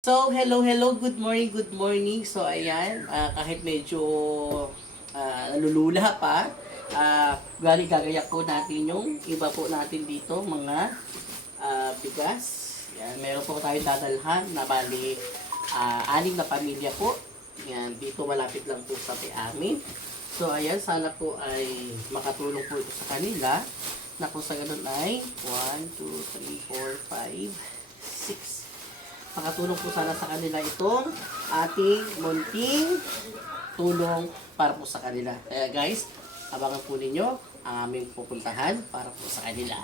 Hello, good morning, good morning. So, ayan, kahit medyo nalulula pa, gagayak po natin yung iba po natin dito, mga bigas. Yan, meron po tayong dadalhan na bali, anim na pamilya po. Yan, dito malapit lang po sa amin. So, ayan, sana po ay makatulong po ito sa kanila na kung sa ganun ay 1, 2, 3, 4, 5, 6. Makatulong po sana sa kanila itong ating munting tulong para po sa kanila. Kaya guys, abangan po ninyo ang aming pupuntahan para po sa kanila.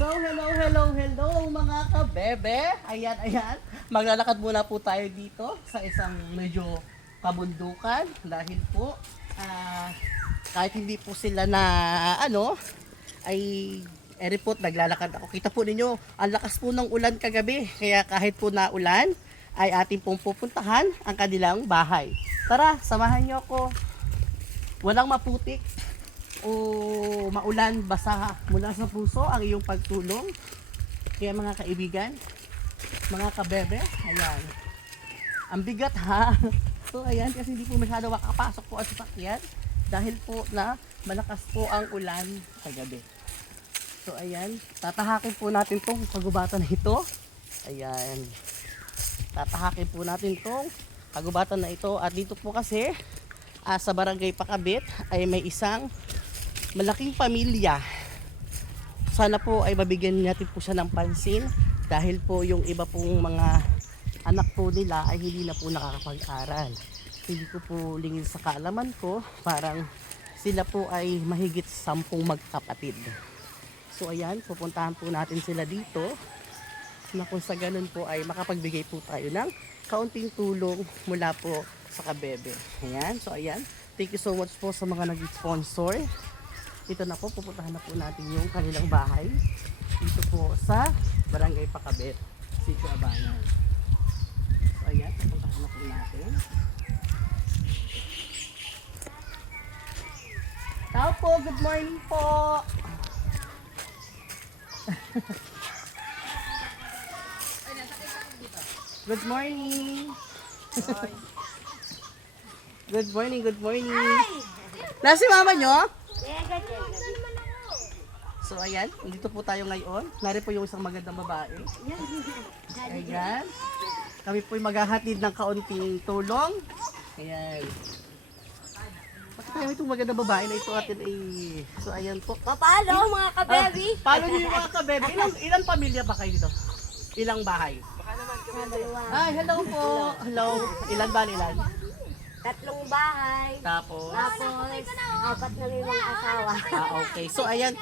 So, hello mga kabebe. Ayan. Maglalakad muna po tayo dito sa isang medyo kabundukan dahil po kahit hindi po sila na ay report, naglalakad ako. Kita po ninyo, ang lakas po ng ulan kagabi. Kaya kahit po na ulan, ay ating pong pupuntahan ang kanilang bahay. Tara, samahan niyo ako. Walang maputik o maulan, basa mula sa puso ang iyong pagtulong. Kaya mga kaibigan, mga kabebe, ayan. Ang bigat ha. So ayan, kasi hindi po masyado makapasok po ang sasakyan dahil po na malakas po ang ulan kagabi. So ayan, tatahakin po natin tong kagubatan na ito. Ayan. Tatahakin po natin tong kagubatan na ito. At dito po kasi sa Barangay Pakabit ay may isang malaking pamilya. Sana po ay mabigyan natin po siya ng pansin dahil po yung iba pong mga anak po nila ay hindi na po nakakapag-aral. Hindi ko po lingin sa kaalaman ko, parang sila po ay mahigit 10 magkapatid. So ayan, pupuntahan po natin sila dito na kung sa ganun po ay makapagbigay po tayo ng kaunting tulong mula po sa kabebe. Ayan, so ayan, thank you so much po sa mga nag-sponsor. Ito na po, pupuntahan na po natin yung kanilang bahay dito po sa Barangay Pakabit, Sitio Abangan. So ayan, pupuntahan na po natin. Tao po, good morning po! Good morning. Good morning. Nasi mama nyo? So ayan, dito po tayo ngayon. Nari po yung isang magandang babae. Ayan. Kami po yung maghahatid ng kaunting tulong. Ayan. Bakit tayo itong magandang babae na ito atin ay... So ayan po. Papalo mga kabebi? Paano niyo yung mga kabebe? Ilang pamilya ba kayo dito? Ilang bahay? Ay, hello po. Hello. Ilan ba ilan? 3 bahay. Tapos? Tapos, 4 na may mga asawa. Okay. So ayan,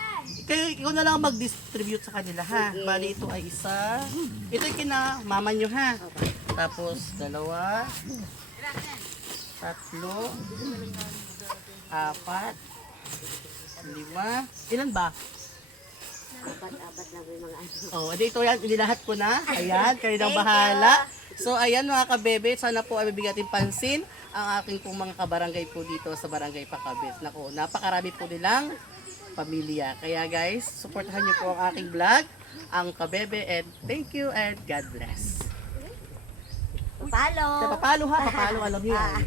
ikaw na lang mag-distribute sa kanila ha. Bali ito ay isa. Ito yung kina mama nyo ha. Tapos 2, 3, 4, 5. Ilan ba? 4 na may mga asawa. Oh, dito yan, inilahat ko na. Ayan, kayo nang bahala. So, ayan mga kabebe, sana po ay mabigating pansin ang aking pong mga kabarangay po dito sa Barangay Pakabit. Naku, napakarami po nilang pamilya. Kaya guys, supportahan niyo po ang aking vlog, ang kabebe, and thank you and God bless. Papalo. Papalo ha, papalo, alam niyo yan.